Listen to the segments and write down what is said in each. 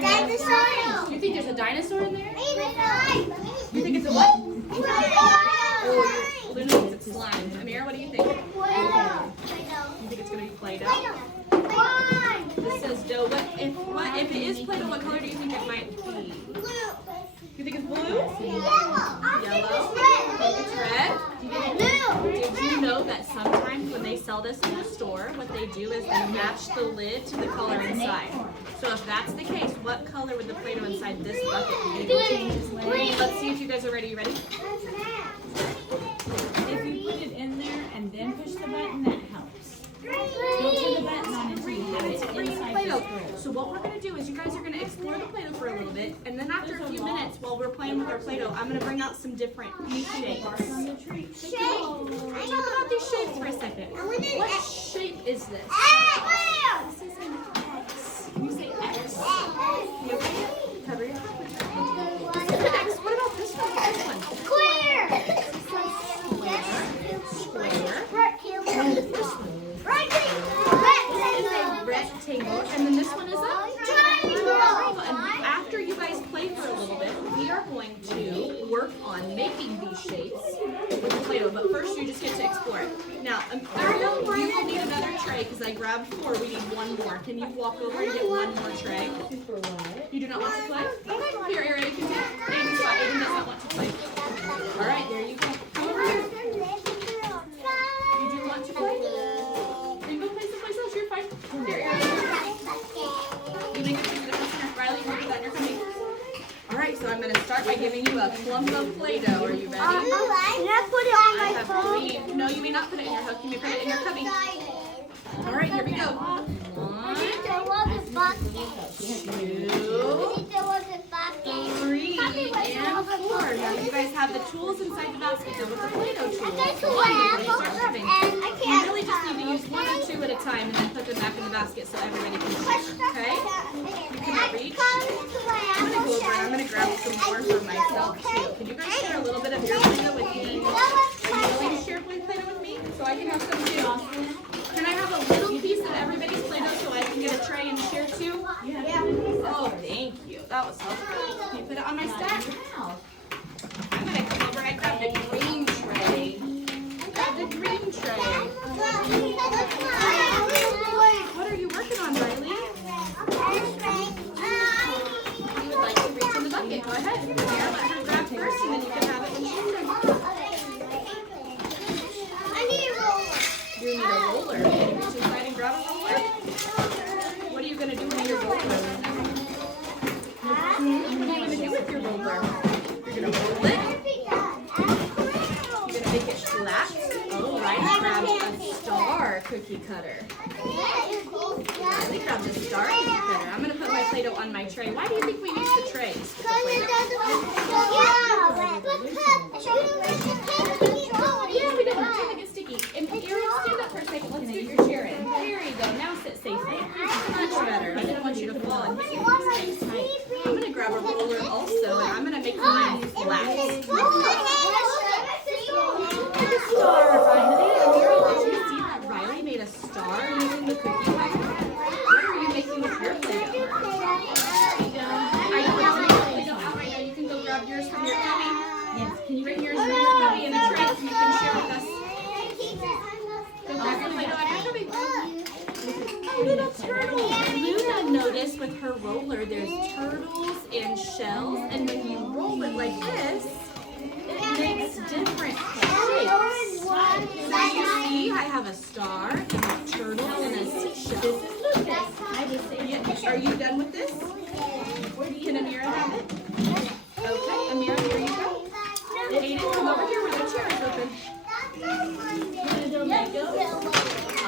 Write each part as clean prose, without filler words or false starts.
dinosaur. You think there's a dinosaur in there? You think it's a what? Oh, Luna thinks it's slime. Amira, what do you think? You think it's going to be Play-Doh? This says dough. What if it is Play-Doh, what color do you think it might be? You think it's blue? Yellow? It's red? Did you know that sometimes when they sell this in the store, what they do is they match the lid to the color inside. So if that's the case, what color would the Play-Doh inside this bucket be? Green. Let's see if you guys are ready. You ready? If you put it in there and then push the button, that helps. Don't turn the button on until you have it inside the screw. So what we're going to do is you guys are going to explore the Play-Doh for a little bit, and then after a few minutes while we're playing with our Play-Doh, I'm going to bring out some different new shapes. Talk about these shapes for a second. What shape is this? This is an X. Can you say X? You okay? Cover your head. This is an X. What about this one? This one? Rectangle, and then this one is a triangle. And after you guys play for a little bit, we are going to work on making these shapes with the Play-Doh. But first, you just get to explore it. Now, Ariel, you will need another tray because I grabbed 4. We need 1 more. Can you walk over and get 1 more tray? You do not want to play? Okay. Here, Ariel, you can take Aiden's spot. Aiden does not want to play. All right, there you go. Come over here. You do want to play? You go play someplace else. You're fine. Here, Ariel. You make it to the customer. Riley, you do that. You're coming. All right, so I'm going to start by giving you a clump of Play-Doh. Are you ready? Can I put it on my phone? No, you may not put it in your hook. You may put it in your cubby. All right, here we go. 1, 2, 3, and 4. Now you guys have the tools inside the basket. Now with the Play-Doh tools, you really just need to use 1 or 2 at a time and then put them back in the basket so everybody can see. Okay? You cannot reach. I'm going to go over and I'm going to grab some more for myself too. Can you guys share a little bit of your Play-Doh with me? Are you willing to share Play-Doh with me so I can have some too? Can I have a little piece of everybody's Play-Doh so I can get a tray and share too? Yeah. Oh, thank you. That was helpful. Can you put it on my stack? I'm going to come over and grab the green tray. Grab the green tray. What are you working on, Riley? You would like to reach in the bucket. Go ahead. Here, let her grab first and then you can have it when she's done. You need a roller. Can you reach inside and grab a roller? What are you going to do with your roller? What are you going to do with your roller? You're going to roll it. You're going to make it flat. Oh, Riley grabbed a star cookie cutter. Riley grabbed a star cookie cutter. I'm going to put my Play-Doh on my tray. Why do you think we use the trays? Yeah, we didn't. Trying to get sticky. And Ariel, stand up for a second. Let's get your chair in. There you go. Now sit safely. Much better. I didn't want you to fall. I'm going to grab a roller also, and I'm going to make mine flat. Star, Riley. Did you see that Riley made a star using the cookie cutter? What are you making with your Play-Doh? I don't have any Play-Doh out right now. You can go grab yours from your cubby. Yes. Can you bring yours from your cubby in a tray so you can share with us? Go grab your Play-Doh out of your cubby. Oh, little turtle. Luna noticed with her roller there's turtles and shells, and when you roll it like this, it makes different shapes. So you see, I have a star, and a turtle, and a seashell. This is Lucas. Yeah. Are you done with this? Can Amira have it? Okay, Amira, here you go. Aiden, come over here where the chair is open.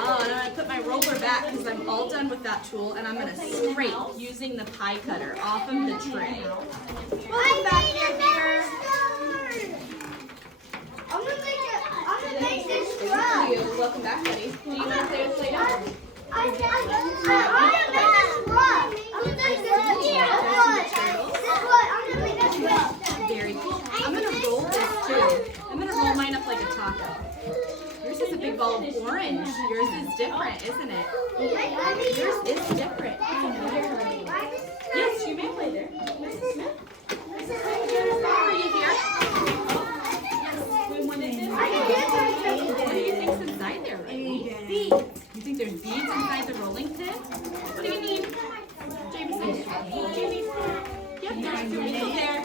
Oh, and I put my roller back because I'm all done with that tool, and I'm going to scrape using the pie cutter off of the tray. Welcome back here. I'm gonna make this star. Welcome back, buddy. Do you want to play with Play-Doh? I'm gonna make this star. Very cool. I'm going to roll this too. I'm going to roll mine up like a taco. Yours is a big ball of orange. Yours is different, isn't it? Yours is different. Yes, you may. inside the rolling pin? What do you need? Jameson. Jamie. Yep, there's your wiggle there.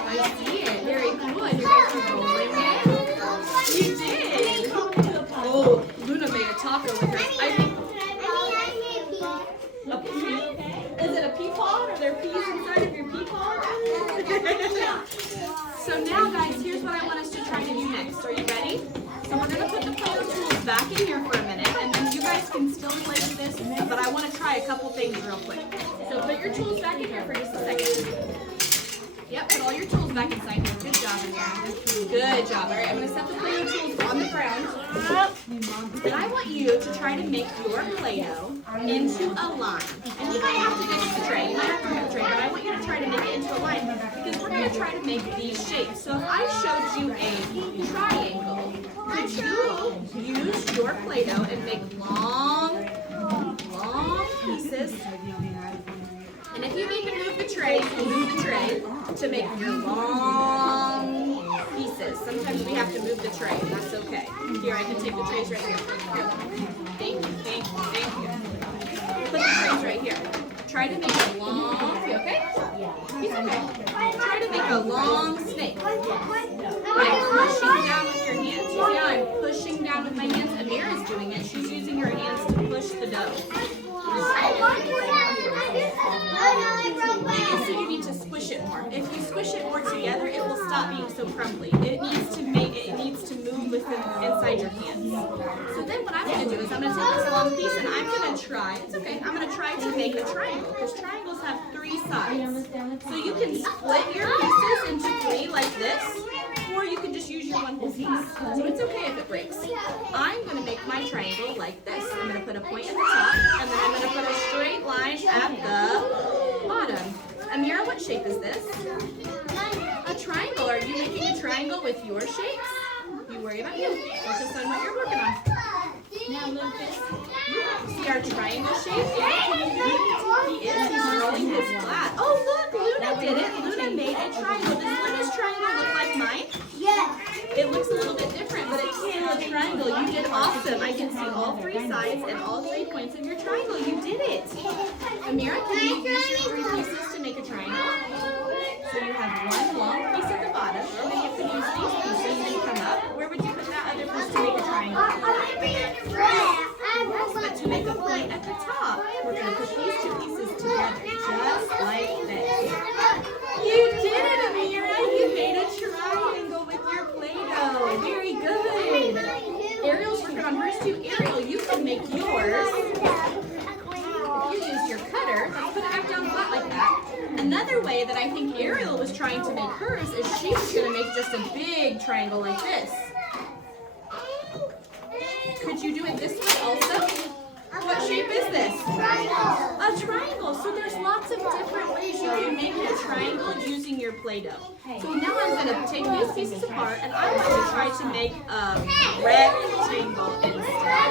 I see it. Very good. You guys are rolling it. You did. Oh, Luna made a taco with her. I think. A pea? Is it a pea pod? Are there peas inside of your pea pod? So now, guys, here's what I want us to try to do next. Are you ready? So we're going to put the Play-Doh tools back in here for a minute, and then you guys can still play with this, but I want to try a couple things real quick. So put your tools back in here for just a second. Yep, put all your tools back inside here. Good job, everyone. Good job. All right, I'm going to set the Play-Doh tools on the ground. And I want you to try to make your Play-Doh into a line. And you might have to ditch the tray. You might have to move the tray, but I want you to try to make it into a line because we're going to try to make these shapes. So if I showed you a triangle, could you use your Play-Doh and make long pieces? And if you need to move the tray, move the tray to make your long pieces. Sometimes we have to move the tray, and that's okay. Here, I can take the trays right here. Thank you, thank you, thank you. Put the trays right here. Try to make a long, you okay? He's okay. Try to make a long snake. By pushing down with your hands. You see how I'm pushing down with my hands? Amira's doing it. She's using her hands to push the dough. So you need to squish it more. If you squish it more together, it will stop being so crumbly. It needs to move within inside your hands. So then what I'm going to do is I'm going to take this long piece and I'm going to try. It's okay. I'm going to try to make a triangle because triangles have 3 sides. So you can split your pieces into 3 like this, or you can just use your one whole piece. So it's okay if it breaks. I'm going to make my triangle like this. I'm going to put a point at the top, and then I'm going to put a straight line at the bottom. Amira, what shape is this? A triangle. Are you making a triangle with your shapes? You worry about you. Focus on what you're working on. Now move this. See our triangle shape? He's rolling his flat. Oh, look, Luna did it. Luna made a triangle. Does Luna's triangle look like mine? Yes. It looks a little bit different, but it's still a triangle. You did awesome. I can see all 3 sides and all 3 points of your triangle. You did it. Amira, can you use your 3 pieces to make a triangle? So you have 1 long piece at the bottom, and then you can use these pieces and come up. Where would you put that other piece to make a triangle? But to make a point at the top, we're going to put these 2 pieces together, just like this. You did it, Amira. You made a triangle with your Play-Doh. Very good. Ariel's working on hers too. Ariel, you can make yours. If you use your cutter, let's put it back down flat like that. Another way that I think Ariel was trying to make hers is she was going to make just a big triangle like this. Could you do it this way also? What shape is this? A triangle. So there's lots of different ways you can make a triangle using your Play-Doh. So now I'm going to take these pieces apart and I want to try to make a rectangle instead.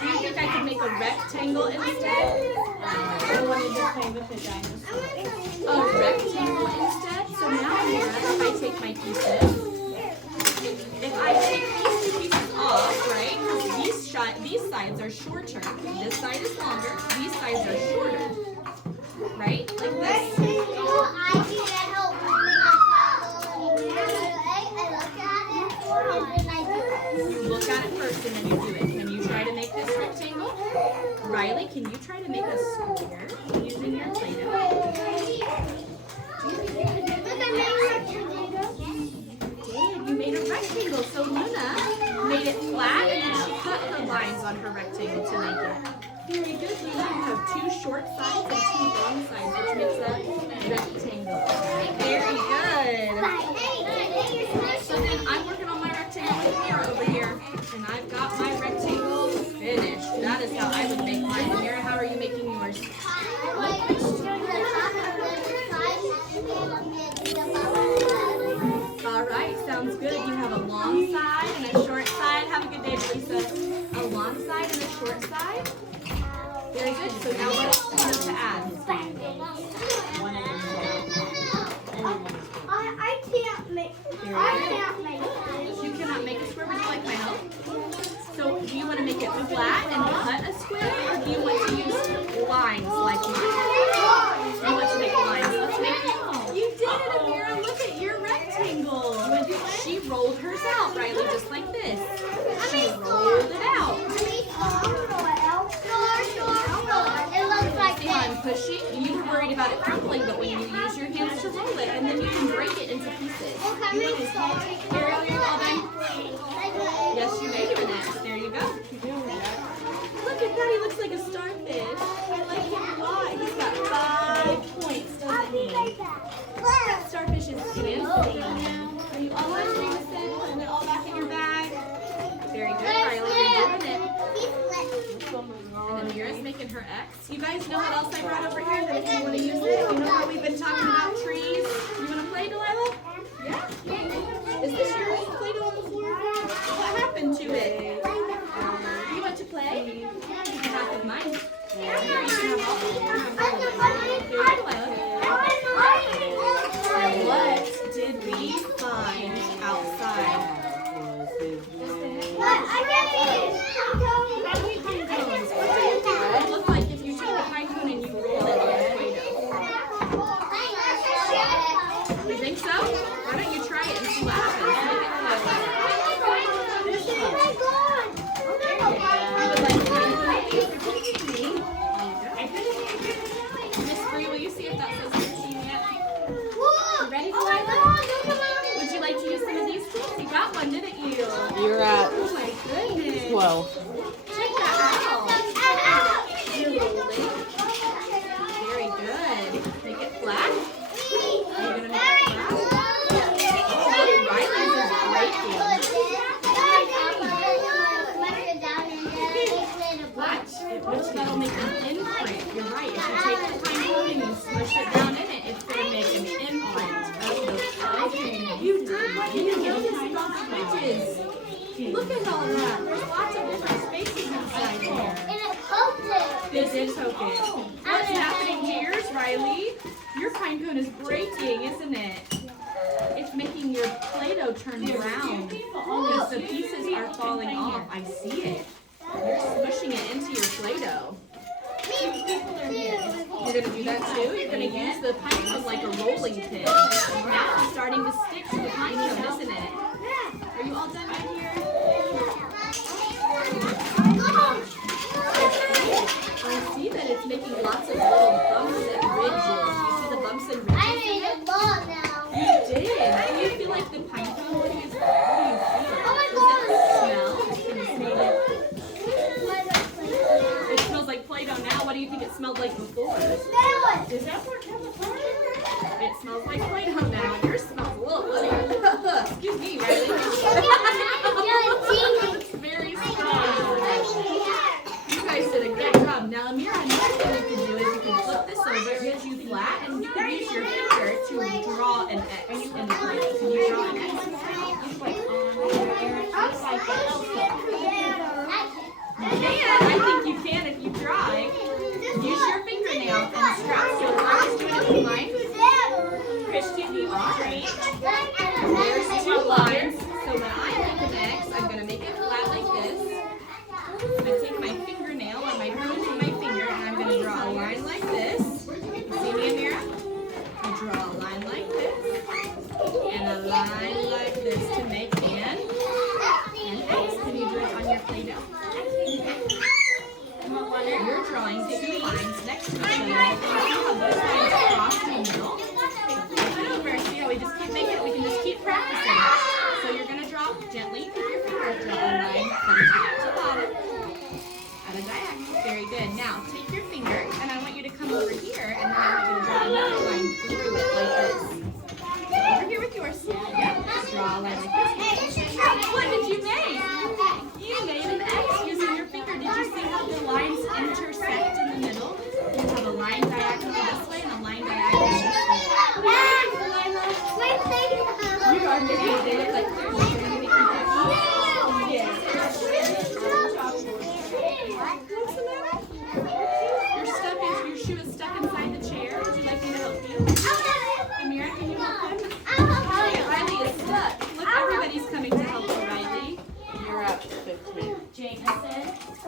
Do you think I could make a rectangle instead? I wanted to play with the dinosaurs. A rectangle instead? So now if I take my pieces, if I take these 2 pieces off, right, these sides are shorter. This side is longer. These sides are shorter. Right? Like this. You look at it first and then you do it. Can you try to make this rectangle? Riley, can you try to make a square using your Play-Doh? You made a rectangle. So Luna made it flat and then she cut the lines on her rectangle to make it. Very good. Luna, you have 2 short sides and 2 long sides, which makes a rectangle. Very good. So then I'm working on my rectangle with Mira over here, and I've got my rectangle finished. That is how I would make mine. Mira, how are you making yours? All right, sounds good. You have a long side and a short side. Have a good day, Lisa. A long side and a short side. Very good. So now what to add? I can't make it. You cannot make a square. Would you like my help? So do you want to make make it flat and cut a square, or do you want to use lines like mine? You want to make lines. Let's make it. You did it, Amira. Look at your rectangle. She rolled hers out, Riley, just like this. She rolled it out. It looks like See how I'm pushing? You were worried about it crumbling, but when you use your hands to roll it, and then you can break it into pieces. Ariel, are you all done? Yes, you may do next. There you go. Look at that. He looks like a starfish. I like him a lot. He's got 5 points, doesn't he? Starfish is dancing. Are you all done, Jameson? Putting it all back in your bag? Very good, Riley. You're doing it. And Amira's making her X. You guys know what else I brought over here that if you want to use it, you know how we've been talking about trees? You want to play, Delilah? Yeah? Is this your Play-Doh on the floor? What happened to it? You want to play? You can have of mine. Here, you can have all of them. Here, Delilah. And what did we find outside? It looks like if you take the pine cone and you roll it on Play-Doh. You think so? Why don't you try it and see what happens? Miss Bree, will you see if that says 15 yet? You ready, Delilah? Would you like to use some of these tools? You got one, didn't you? You're at Oh my goodness. 12. Check that out. You're rolling. Very good. Make it flat. Are you going to make it flat? Oh, Riley's is breaking. Watch. That'll make an imprint. You're right. If you take the pine cone and you smush it down in it, it's going to make an imprint. You did. You get these ridges. Look at all that. There's lots of different spaces inside here. This is okay. What's happening to yours, Riley? Your pine cone is breaking, isn't it? It's making your Play-Doh turn brown because the pieces are falling off. I see it. You're smushing it into your Play-Doh. You're going to do that too? You're going to use the pine cone like a rolling pin. Now it's starting to stick to the pine cone, isn't it? Are you all done right here? I see that it's making lots of little bumps and ridges. You see the bumps and ridges? You did. Do you feel like the pine cone? What do you feel? It smells like Play-Doh now. What do you think it smelled like before? Is that where it comes from? It smells like Play-Doh now. Yours smells a little funny. Excuse me, Riley. It's very strong. You guys did a great job. Now, Amira, another thing you can do is you can flip this over. It gives you flat, and you can use your finger to draw an X in the Play-Doh. Can you draw an X? You can. I think you can if you try. Use your fingernail and scratch. So I was doing it with mine. Christian, you are right. There's 2 lines. So when I make an X, I'm going to make it flat like this. I'm going to take my fingernail on my point of my finger and I'm going to draw a line like this. You see me, Amira? I draw a line like this and a line like this to make an X. Can you do it on your Play-Doh? You're drawing 2 lines next to each other. See how this line's crossed in the middle? Flip it over. See how we just keep making it? We can just keep practicing. So you're going to draw gently with your finger. Draw a line from top to bottom at a diagonal. Very good. Now take your finger and I want you to come over here and then I want you to draw another line through it like this. Over here with yours. Yep. Just draw a line like this. What did you make? You made an X using your finger. Did you see how the lines intersect in the middle? You have a line diagonally this way and a line diagonally this way. You are making it look like clear. You're going to make them yes. What's the matter?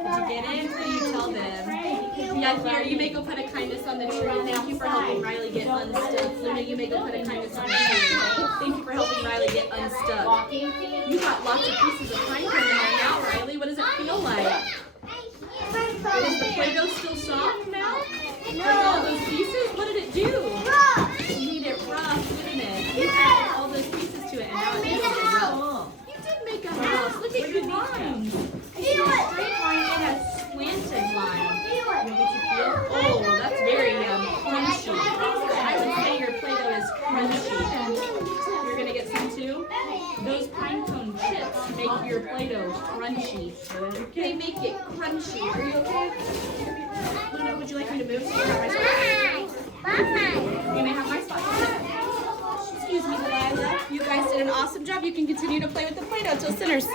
Did you get it? What do you tell them? Yeah, here, you may go put a kindness on the tree. Thank you for helping Riley get unstuck. Luna, you may go put a kindness on the tree. Thank you for helping Riley get unstuck. You got lots of pieces of pine cone in there now, Riley. What does it feel like? Is the Play-Doh still soft now? With all those pieces? What did it do? You made it rough, didn't it? You added all those pieces to it, and now it makes it rough. You did make a house. Look at your lines. I see a straight line and a slanted line. You want me to feel? Oh, that's very crunchy. I would say your Play-Doh is crunchy. You're going to get some too? Those pine cone chips make your Play-Doh crunchy. They make it crunchy. Are you okay? Luna, would you like me to move so you have my spot? You may have my spot. Excuse me, Delilah. You guys did an awesome job. You can continue to play with the Play-Doh till Sinners.